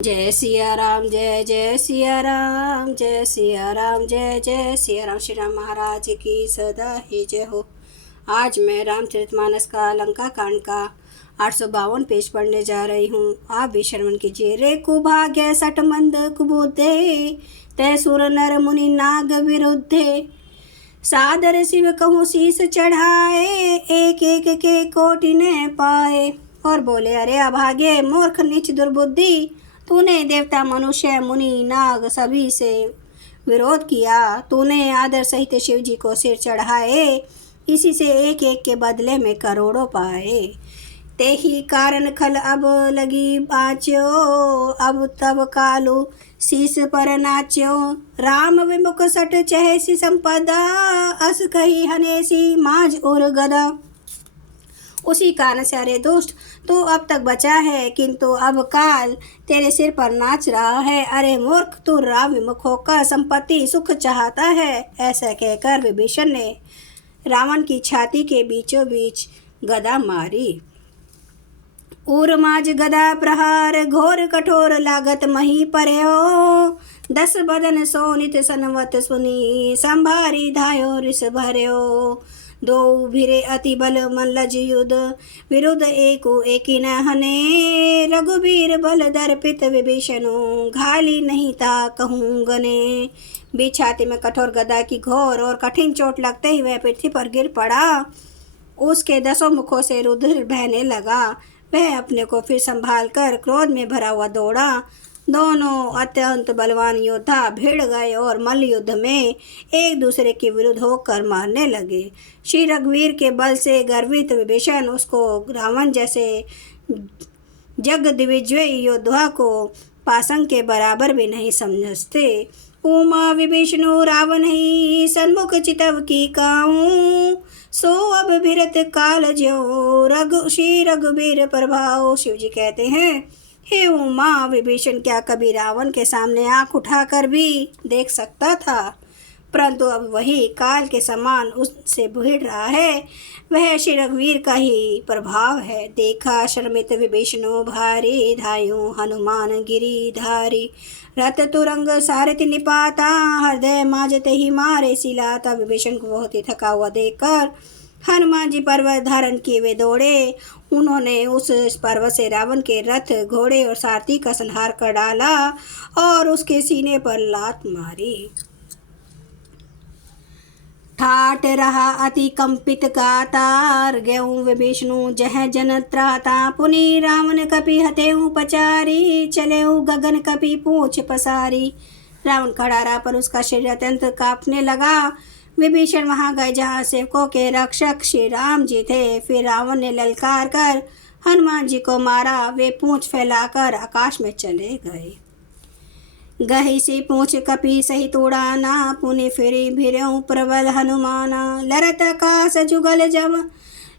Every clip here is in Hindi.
जय सिया राम, जय जय सिया राम, जय सिया राम, जय जय सिया राम। श्री राम महाराज की सदा ही जय हो। आज मैं रामचरितमानस का लंका कांड का 852 पेज पढ़ने जा रही हूँ। आप भी श्रवण कीजिए। रे कुभाग्य सठ मंद कुबुद्धे, तय सुर नर मुनि नाग विरुद्धे। सादर शिव कहूँ शीस चढ़ाए, एक एक के कोटि ने पाए। और बोले, अरे अभागे मूर्ख नीच दुर्बुद्धि, तूने देवता मनुष्य मुनि नाग सभी से विरोध किया। तूने आदर सहित शिव जी को सिर चढ़ाए, इसी से एक एक के बदले में करोड़ों पाए। ते ही कारण खल अब लगी बाँच्यो, अब तब कालू शीस पर नाच्यो। राम विमुख सट चहसी संपदा, अस कही हनेसी माज और गदा। उसी कारण से अरे दुष्ट, तू अब तक बचा है, किंतु अब काल तेरे सिर पर नाच रहा है। अरे मूर्ख, तू राम विमुख होकर संपत्ति सुख चाहता है। ऐसा कहकर विभीषण ने रावण की छाती के बीचों बीच गदा मारी। उर्माज गदा प्रहार घोर कठोर लागत मही पर्यो। 10 बदन सोनित सनवत सुनी, संभारी धायो रिस भर्यो। दो भिरे अति बल मल्लज युद्ध, विरुद्ध एको एकी न हने। रघुबीर बल दर्पित विभीषणु, घाली नहीं ता कहूँ गने। बीच छाती में कठोर गदा की घोर और कठिन चोट लगते ही वह पृथ्वी पर गिर पड़ा। उसके 10 मुखों से रुधिर बहने लगा। वह अपने को फिर संभाल कर क्रोध में भरा हुआ दौड़ा। दोनों अत्यंत बलवान योद्धा भिड़ गए और मल्ल युद्ध में एक दूसरे के विरुद्ध होकर मारने लगे। श्री रघुवीर के बल से गर्वित विभीषण उसको रावण जैसे जगदिग्विजय योद्धा को पासंग के बराबर भी नहीं समझते। उमा विभीषणु रावण ही सन्मुख चितव की काऊं, सो अब भिरत काल ज्यो श्री रघुबीर प्रभाव। शिव जी कहते हैं, हे उमा, विभीषण क्या कभी रावण के सामने आंख उठाकर भी देख सकता था, परंतु अब वही काल के समान उससे भिड़ रहा है। वह श्री रघुवीर का ही प्रभाव है। देखा शर्मित विभीषणु भारी, धायूं हनुमान गिरिधारी। रथ तुरंग सारथि निपाता, हृदय माजते ही मारे सिलाता। विभीषण को बहुत ही थका हुआ देखकर हनुमान जी पर्वत धारण किए वे दौड़े। उन्होंने उस पर्वत से रावण के रथ घोड़े और सारथी का संहार कर डाला और उसके सीने पर लात मारी। ठाट रहा अति कंपित गातार, गेहूं विभीषणु जह जन त्राता। पुनि रावण कपि हतेऊ पचारी, चलेऊ गगन कपि पूछ पसारी। रावण खड़ा रहा पर उसका शरीर अत्यंत कांपने लगा। विभीषण वहां गए जहां सेवकों के रक्षक श्री राम जी थे। फिर रावण ने ललकार कर हनुमान जी को मारा। वे पूंछ फैलाकर आकाश में चले गए। गही सी पूंछ कपि सहित उड़ाना, पुनि फिरी भिरऊ प्रबल हनुमाना। लरत आकाश जुगल जब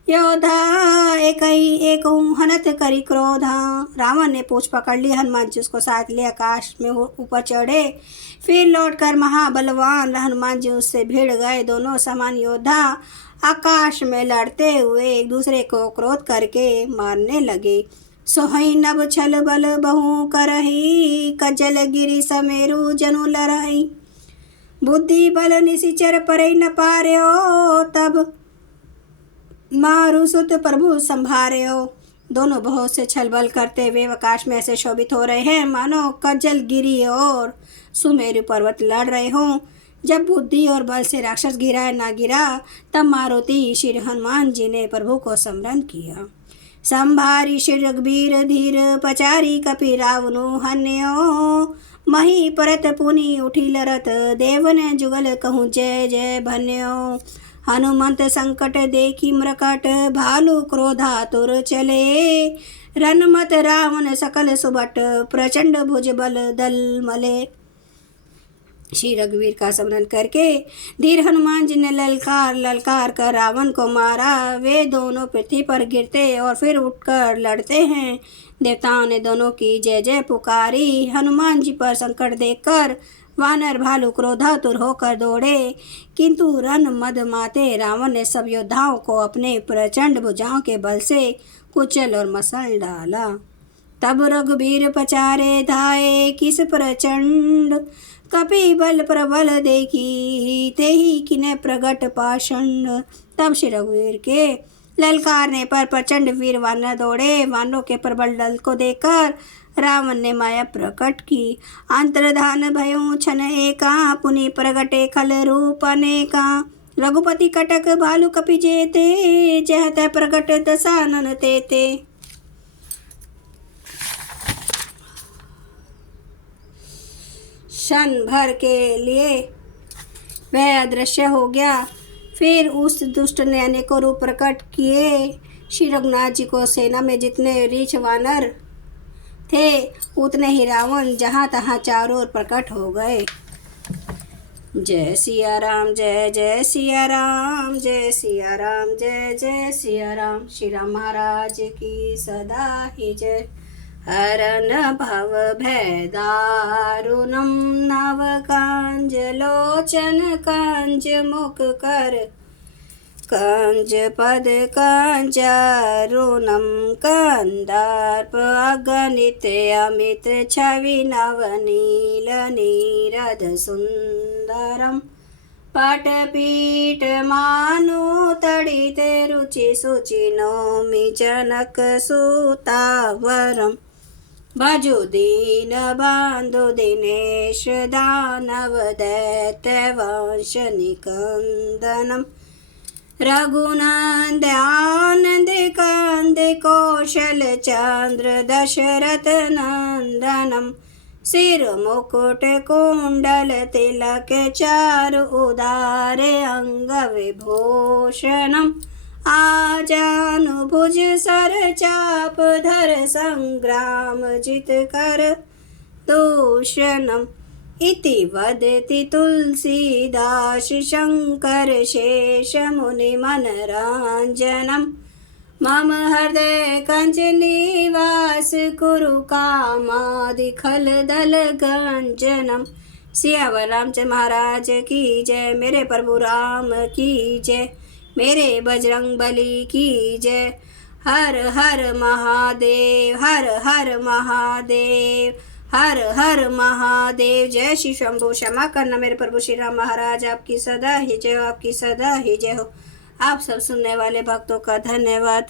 योधा, एक ही एक हनत करी क्रोधा। रावण ने पूंछ पकड़ ली, हनुमान जी उसको साथ ले आकाश में ऊपर चढ़े। फिर लौटकर महाबलवान हनुमान जी उससे भिड़ गए। दोनों समान योद्धा आकाश में लड़ते हुए एक दूसरे को क्रोध करके मारने लगे। सोहई नभ छल बल बहु करही, कजल गिरि समेरु जनु लरही। बुद्धि बल निशिचर परई न पार्यो, तब मारु सुत प्रभु संभार्यो। दोनों बहुत से छल बल करते हुए आकाश में ऐसे शोभित हो रहे हैं मानो कजल गिरी और सुमेरु पर्वत लड़ रहे हों। जब बुद्धि और बल से राक्षस गिरा है ना गिरा, तब मारुति श्री हनुमान जी ने प्रभु को स्मरण किया। संभारी श्री रघुबीर धीर, पचारी कपि रावणु हन्यो। मही परत पुनि उठी लरत, देवन जुगल कहूँ जय जय भन्यो। हनुमंत संकट देखी मृकट, भालू क्रोधा तुर चले। रनमत रावण सकल सुबट, प्रचंड भुज बल दल मले। श्री रघुवीर का स्मरण करके धीर हनुमान जी ने ललकार कर रावण को मारा। वे दोनों पृथ्वी पर गिरते और फिर उठकर लड़ते हैं। देवताओं ने दोनों की जय जय पुकारी। हनुमान जी पर संकट देखकर वानर भालू क्रोधातुर होकर दौड़े, किंतु रन मद माते रावण ने सब योद्धाओं को अपने प्रचंड भुजाओं के बल से कुचल और मसल डाला। तब रघुबीर पचारे धाये किस प्रचंड, कपि बल प्रबल देखी तेहि किने प्रगट पाषंड। तब श्री रघुवीर के ललकारने पर प्रचंड वीर वानर दौड़े। वानरों के प्रबल दल को देखकर रावण ने माया प्रकट की। अंतर्धान भयों छन एका, पुनि प्रगटे खल रूप अनेका। रघुपति कटक भालु कपि जेते, जह तह प्रगट दशानन तेते। क्षण भर के लिए वह अदृश्य हो गया। फिर उस दुष्ट ने अनेकों रूप प्रकट किए। श्री रघुनाथ जी को सेना में जितने रीछ वानर थे उतने ही रावण जहाँ तहाँ चारों ओर प्रकट हो गए। जय सिया राम, जय जय सिया राम, जय सिया राम, जय जय सिया राम। श्री राम महाराज की सदा ही जय। हरन भव भय दारुणम, नव कांज लोचन कांज मुख कर, कांज पद कांचारुणम, कंदार्प अगणित अमित छवि नवनील नीरद सुंदरम। पटपीठ मानु तड़ित रुचि सुचि नौमि जनक सुतावरम। भजु दीन बंधु दिनेश दानव दैत्य वंश निकंदनम। रघुनंद आनंद कंद कौशल चंद्र दशरथ नंदनम। सिर मुकुट कुंडल तिलक चारु उदारे अंग विभूषणम। आजानुभुज सर चाप धर संग्राम जित कर दूषणम। इति वदति तुलसीदास शंकर शेष मुनि मनरांजनम। मम हृदय कंज निवास कुरु कामादि खल दल गंजनम। सियावर रामचंद्र महाराज की जय। मेरे प्रभु राम की जय। मेरे बजरंग बली की जय। हर हर महादेव, हर हर महादेव, हर हर महादेव। जय श्री शंभु। क्षमा करना मेरे प्रभु श्री राम महाराज, आपकी सदा ही जय हो, आपकी सदा ही जय हो। आप सब सुनने वाले भक्तों का धन्यवाद।